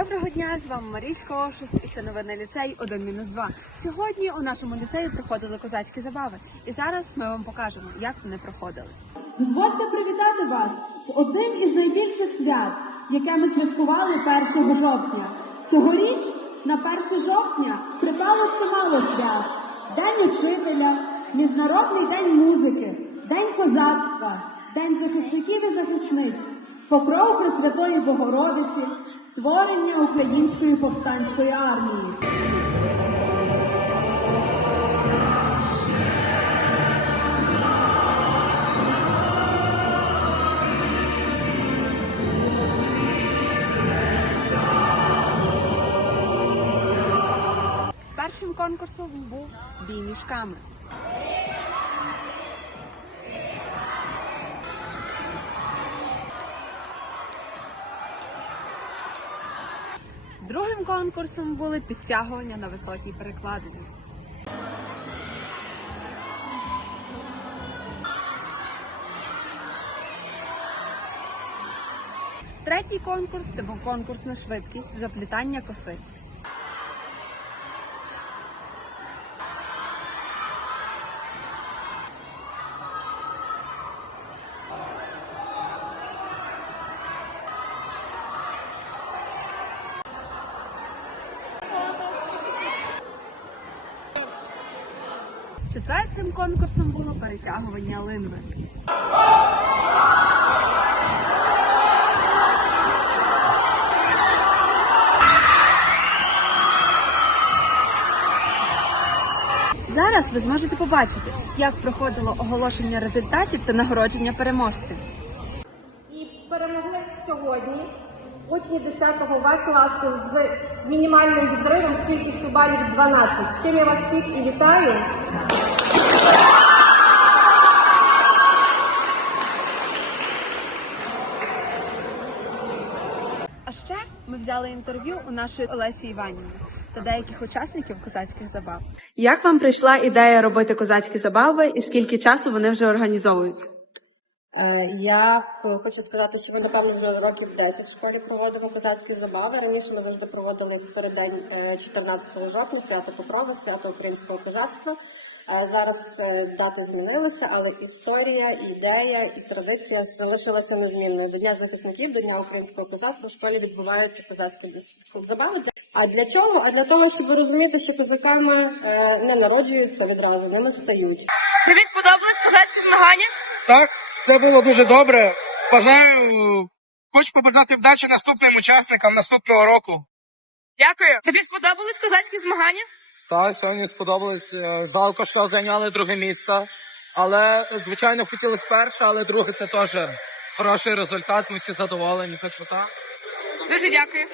Доброго дня, з вами Марічка Ошуст і це новини ліцей 1-2. Сьогодні у нашому ліцеї проходили козацькі забави, і зараз ми вам покажемо, як вони проходили. Дозвольте привітати вас з одним із найбільших свят, яке ми святкували 1 жовтня. Цьогоріч на 1 жовтня припало чимало свят: День учителя, Міжнародний день музики, День козацтва, День захисників і захисниць, Покров Пресвятої Богородиці, створення Української повстанської армії. Першим конкурсом був бій мішками. Другим конкурсом були підтягування на високій перекладині. Третій конкурс це був конкурс на швидкість заплітання коси. Четвертим конкурсом було перетягування линви. Зараз ви зможете побачити, як проходило оголошення результатів та нагородження переможців. І перемогли сьогодні учні 10 В класу з мінімальним відривом з кількістю балів 12. З чим я вас всіх і вітаю. А ще ми взяли інтерв'ю у нашої Олесі Іванівни та деяких учасників козацьких забав. Як вам прийшла ідея робити козацькі забави і скільки часу вони вже організовуються? Е, Я е, хочу сказати, що ми напевно вже років 10 в школі проводимо козацькі забави. Раніше ми завжди проводили в переддень е, 14 жовтня, свято Покрова, свято українського козацтва. Е, Зараз дати змінилися, але історія, ідея і традиція залишилася незмінною. До Дня захисників, до Дня українського козацтва в школі відбуваються козацькі забави. А для чого? А для того, щоб розуміти, що козаками не народжуються відразу, ними стають. Тобі сподобались козацькі змагання? Так, це було дуже добре. Бажаю, хочу побажати вдачі наступним учасникам наступного року. Дякую. Тобі сподобались козацькі змагання? Так, сьогодні сподобалось. Е, Жалко, що зайняли друге місце. Але, звичайно, хотілося перше, але друге це теж хороший результат. Ми всі задоволені. Так що так. Дуже дякую.